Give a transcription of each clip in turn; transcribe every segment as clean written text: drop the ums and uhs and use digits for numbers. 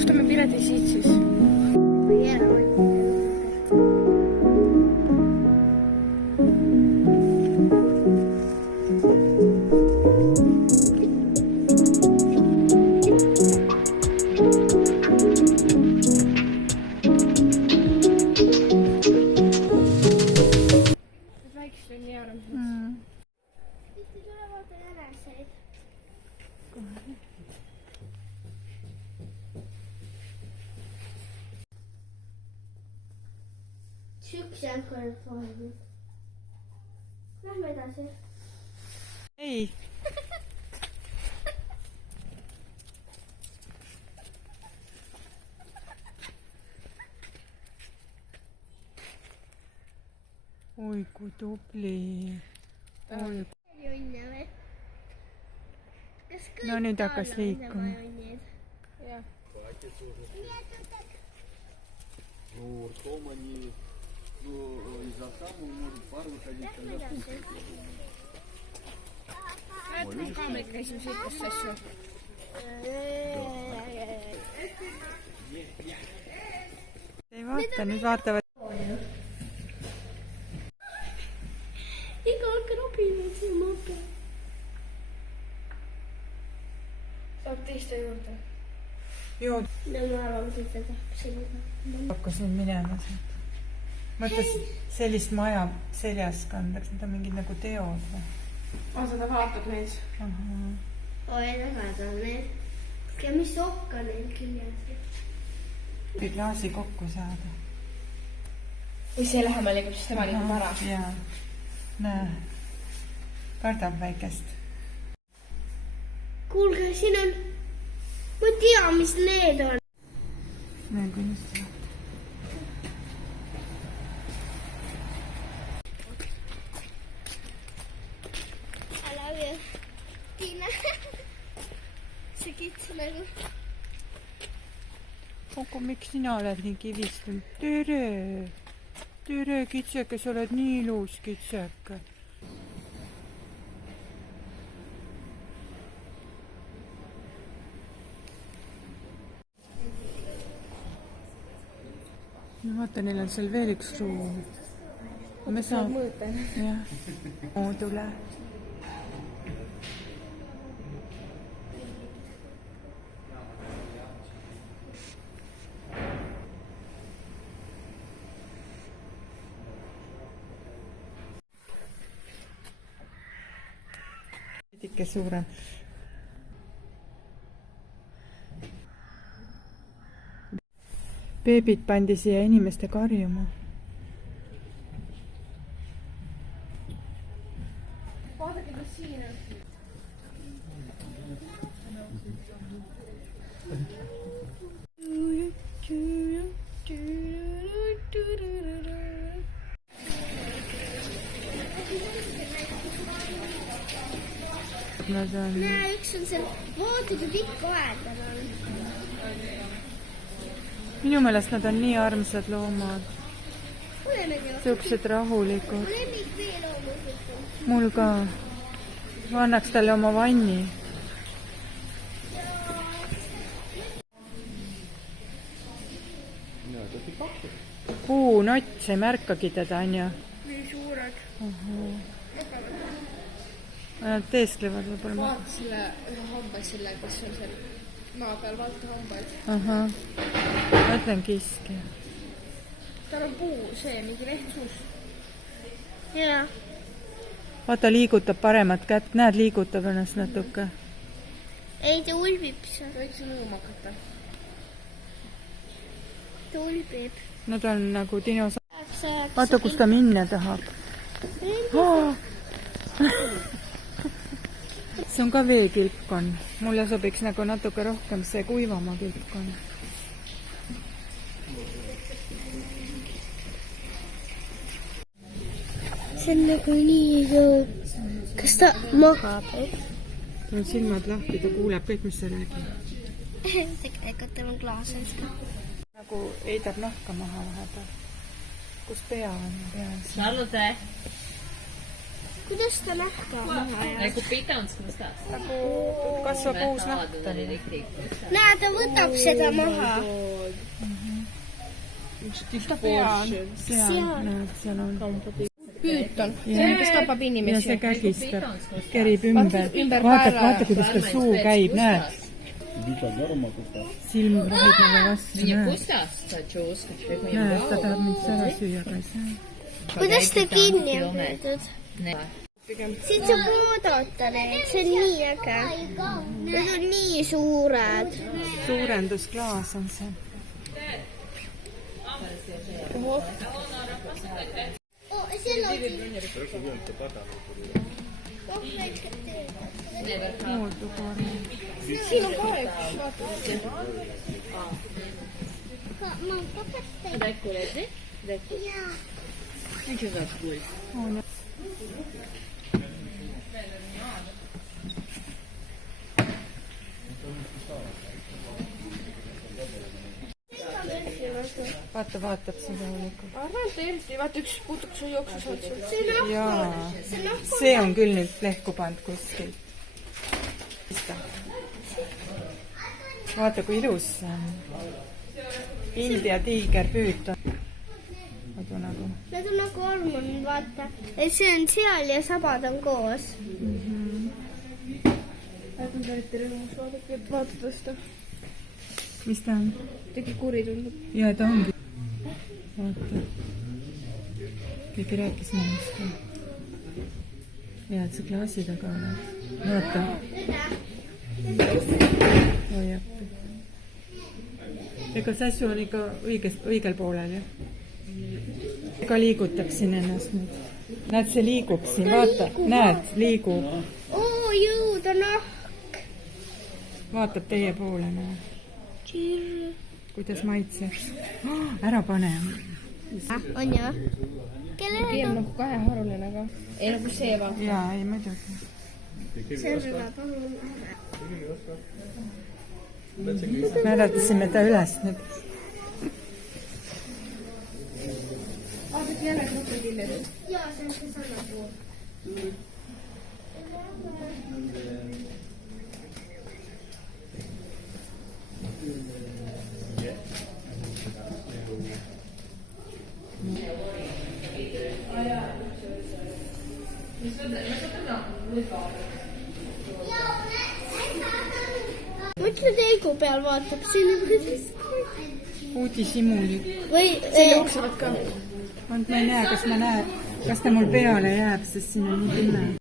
ostame pileti siit siis. Väikesed on nii armsad. Tihti tulevad jäneseid. Siukse on korraldanud. Lähme edasi. Ei. Oi, kui tubli. Oi. No nüüd hakkas liikuma. Jah. Ну, ртом они, изо рта может пар выходить, когда Näed, me kaamrid käisime siukest asju. Ei vaata, nüüd vaatavad. Iga hakka robima siin maha. Saab teiste juurde. Jood. No ma arvan, et ta tahab sinuga. Hakkas nüüd minema siit. Mõtles sellist maja seljas kandaks, need on mingid nagu teod või? Seda vaatab neis. Oi, tagad on need. Ja mis sokk on neil küljes? Või klaasi kokku saada. Kui see lähema liigub, siis tema liigub ära. Jaa. Näe. Kardab väikest. Kuulge, siin on... Ma ei tea, mis need on. Näe, kui nüüd saab. I love you. Tiina. See kits nagu. Aga miks sina oled nii kivistunud? Tere! Tere, kitseke, sa oled nii ilus, kitseke. No vaata, neil on seal veel üks ruum. Me saab mõõta. Jah. Oo, tule. Veidike suurem. Beebid pandi siia inimeste karjuma. Vaadake, kas siin on. Nad on... Näe, üks on seal. Vaata, kui pikk aed tal on. Minu meelest nad on nii armsad loomad. Mulle meeldivad. Siuksed rahulikud. Mulle lemmik veel loomulikult. Mul ka. Ma annaks talle oma vanni. Puunott, sa ei märkagi teda, Anja. Nii suured. Nad teesklevad võib-olla. Vaata selle ühe hamba selle, kes on seal maa peal, vaata hambaid. Ma ütlen kiski. Tal on puu, see, mingi leht suus. Jaa. Vaata, liigutab paremat kätt. Näed, liigutab ennast natuke. Ei, ta ulbib seal. Ta võiks nõuma hakata. Ta ulbib. Nad on nagu dinosaur. Vaata, kus ta minna tahab. See on ka veekilpkon. Mulle sobiks nagu natuke rohkem see kuivama kilpkon. See on nagu nii... Kas ta magab? Tal on silmad lahti, ta kuuleb kõik, mis sa räägid. Tegelikult tal on klaases ka. Nagu heidab nahka maha vahepeal. Kus pea on? Salute! Kuidas ta nähta maha jääb? Nagu pitants mustas. nagu kasvab uus naht. Näe, ta võtab seda maha. seal, näed, seal on. Püüton. See, kes tapab ja inimesi. see kägistab, kerib ümber. ümber vaata, kaela. vaata, kuidas ta suu käib, näed. silm rohib mulle vastu, Мне näed. пустast, чувствуешь, как мне näed, ta tahab mind ära süüa, aga ei saa. Kuidas ta kinni on püüdud? Siit saab vaadata neid, see on nii äge. Need on nii suured. suurendusklaas on see. Moodukoorm. Siin on ka üks, vaata. vaata, vaatab seda hoolikalt. Arvan, et eriti, vaata üks putuks on jooksus otsa. jaa, see on küll nüüd lehku pannud kuskil. vaata, kui ilus see on. India tiigerpüüton. Vaata nagu. Need on nagu ormon, vaata. Et see on seal ja sabad on koos. Vaata, on eriti rõõmus vaadata seda. mis ta on? Tegi kuri tundub. jaa, ta ongi. vaata. keegi rääkis minust. jaa, et sa klaasi taga oled. vaata. hoiab. ega Sässu on ikka õigel poolel, jah? ka liigutab siin ennast nüüd. näed, see liigub siin, vaata. näed, liigub. Oo, jõud on ahk. vaatab teie poole, näed. kuidas maitseks. ära pane. On ju? Kellele Keel on nagu kaheharuline, aga ei nagu see vaata. jaa, ei muidugi. see on väga palun? me äratasime ta üles nüüd. Vaadake jälle krokodillid. Jaa, see on see sama pool. Mõtle teigu peal vaatab, siin on uudishimulid. või Jooksevad ka. ma ei näe, kas ta mul peale jääb, sest siin on nii pime.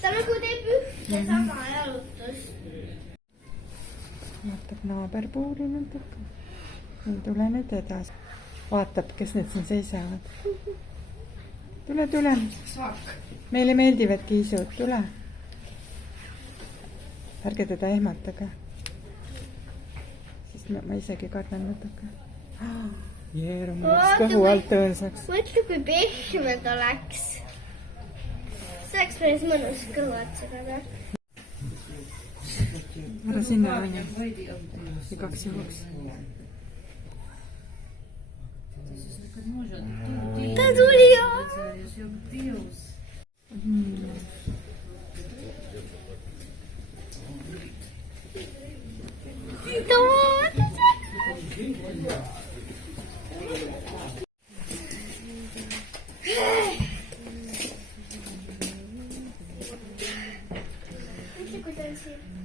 ta nagu teeb ühte sama jalutust. vaatab naaberpuuri natuke. ei tule nüüd edasi. vaatab, kes need siin seisavad. tule. meile meeldivad kiisud, tule. ärge teda ehmatage. sest ma isegi kardan natuke. Jeeru, mul läks kõhu alt õõnsaks. mõtle, kui pehme ta läks. see oleks päris mõnus kõhu otsa taga. ära sinna onju. igaks juhuks. ta tuli jah.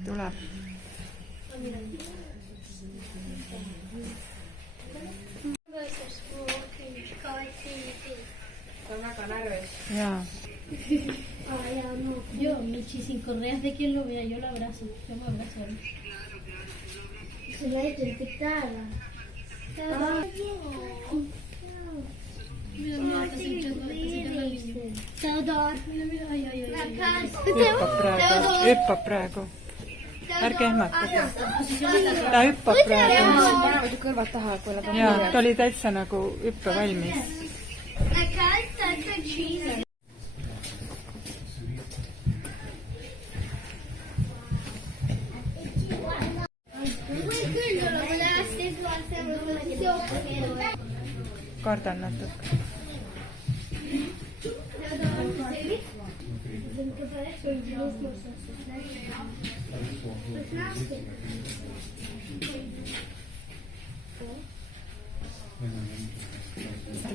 tuleb. Ta on väga närvis. jaa. Yo, Michi, sin correas de quien lo vea, yo lo abrazo. Yo me abrazo. se l'ha identificata. Mira, mira, te has hecho Teodor. Mira, mira, ay, ay, ay. hüppab praegu. ärge ehmatage. Ta hüppab praegu. panevad ju kõrvad taha, kui nad on jaa, ta oli täitsa nagu hüppe valmis. I can't touch the cheese. kardan natuke.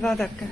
vaadake.